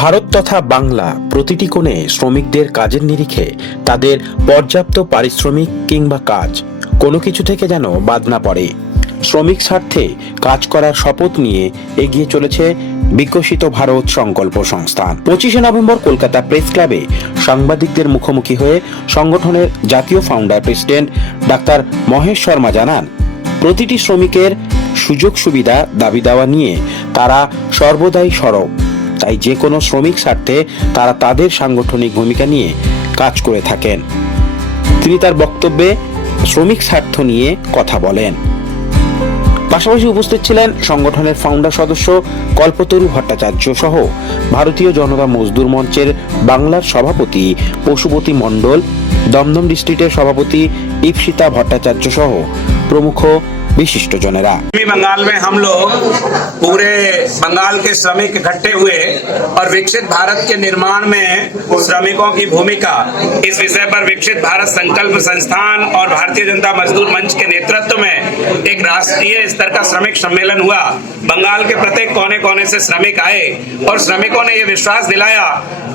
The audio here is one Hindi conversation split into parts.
ভারত তথা বাংলা প্রতিটি কোণে শ্রমিকদের কাজের নিরিখে তাদের পর্যাপ্ত পারিশ্রমিক কিংবা কাজ, কোনো কিছু থেকে যেন বাদ না পড়ে। শ্রমিক স্বার্থে কাজ করার শপথ নিয়ে এগিয়ে চলেছে বিকশিত ভারত সংকল্প সংস্থান। পঁচিশে নভেম্বর কলকাতা প্রেস ক্লাবে সাংবাদিকদের মুখোমুখি হয়ে সংগঠনের জাতীয় founder president doctor Mahesh Sharma জানান, প্রতিটি শ্রমিকের সুযোগ সুবিধা দাবি দেওয়া নিয়ে তারা সর্বদাই সরব। তাই যে কোনো শ্রমিক স্বার্থে তারা তাদের সাংগঠনিক ভূমিকা নিয়ে কাজ করে থাকেন। তিনি তার বক্তব্যে শ্রমিক স্বার্থ নিয়ে কথা বলেন। পাশাপাশি উপস্থিত ছিলেন সংগঠনের ফাউন্ডার সদস্য কল্পতরু ভট্টাচার্য সহ ভারতীয় জনতা মজদুর মঞ্চের বাংলার সভাপতি পশুপতি মণ্ডল, দমদম ডিস্ট্রিক্টের সভাপতি ইপসিতা ভট্টাচার্য সহ প্রমুখ विशिष्ट जनरा बंगाल में हम लोग पूरे बंगाल के श्रमिक इकट्ठे हुए और विकसित भारत के निर्माण में श्रमिकों की भूमिका, इस विषय पर विकसित भारत संकल्प संस्थान और भारतीय जनता मजदूर मंच के नेतृत्व में एक राष्ट्रीय स्तर का श्रमिक सम्मेलन हुआ। बंगाल के प्रत्येक कोने कोने से श्रमिक आए और श्रमिकों ने यह विश्वास दिलाया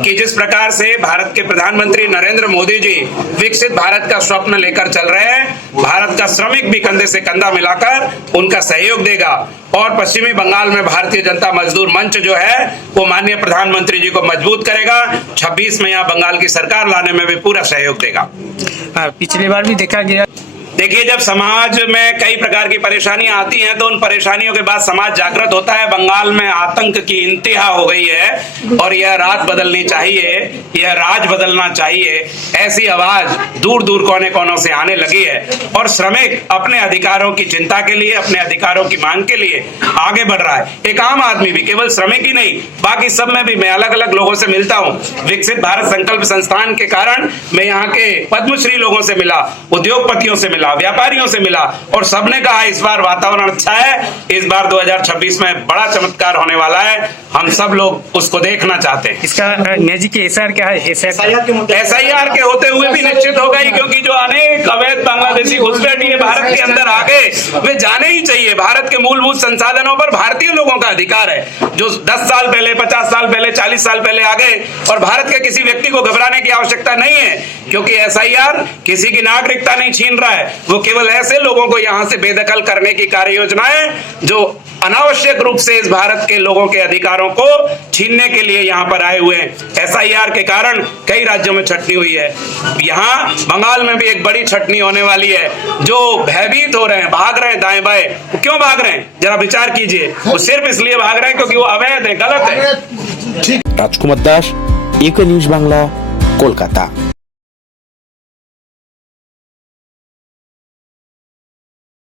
कि जिस प्रकार से भारत के प्रधानमंत्री नरेंद्र मोदी जी विकसित भारत का स्वप्न लेकर चल रहे हैं, भारत का श्रमिक भी कंधे से कंधा मिला मिलाकर उनका सहयोग देगा। और पश्चिमी बंगाल में भारतीय जनता मजदूर मंच जो है वो माननीय प्रधानमंत्री जी को मज़बूत करेगा। 26 में यहाँ बंगाल की सरकार लाने में भी पूरा सहयोग देगा। हाँ, पिछली बार भी देखा गया। देखिए, जब समाज में कई प्रकार की परेशानियाँ आती हैं तो उन परेशानियों के बाद समाज जागृत होता है। बंगाल में आतंक की इंतहा हो गई है और यह रात बदलनी चाहिए, यह राज बदलना चाहिए। ऐसी आवाज़ दूर दूर कोने कोनों से आने लगी है। और श्रमिक अपने अधिकारों की चिंता के लिए, अपने अधिकारों की मांग के लिए आगे बढ़ रहा है। एक आम आदमी भी, केवल श्रमिक ही नहीं, बाकी सब में भी मैं अलग अलग लोगों से मिलता हूँ। विकसित भारत संकल्प संस्थान के कारण मैं यहाँ के पद्मश्री लोगों से मिला, उद्योगपतियों से मिला व्यापारियों से मिला और सबने कहा इस बार वातावरण अच्छा है। इस बार 2026 में बड़ा चमत्कार होने वाला है। हम सब लोग उसको देखना चाहते हैं। इसका नेजी के एस क्या है? एस एस आई आर के होते हुए भी निश्चित होगा ही क्योंकि जो अनेक अवैध बांग्लादेशी घुसपैठी है भारत के अंदर आ गए वे जाने ही चाहिए। भारत के मूलभूत संसाधनों पर भारतीय लोगों का अधिकार है जो 10 साल पहले 50 साल पहले 40 साल पहले आ गए और भारत के किसी व्यक्ति को घबराने की आवश्यकता नहीं है क्योंकि एस किसी की नागरिकता नहीं छीन रहा है। वो केवल ऐसे लोगों को यहाँ से बेदखल करने की कार्य योजना है जो अनावश्यक रूप से इस भारत के लोगों के अधिकारों को छीनने के लिए यहाँ पर आए हुए हैं। एसआईआर के कारण कई राज्यों में छटनी हुई है। यहाँ बंगाल में भी एक बड़ी छटनी होने वाली है। जो भयभीत हो रहे हैं, भाग रहे हैं दाएँ बाएँ। क्यों भाग रहे हैं? जरा विचार कीजिए। वो सिर्फ़ इसलिए भाग रहे हैं क्योंकि वो अवैध है, गलत है। राजकुमार दास, एक न्यूज़ बांग्ला, कोलकाता।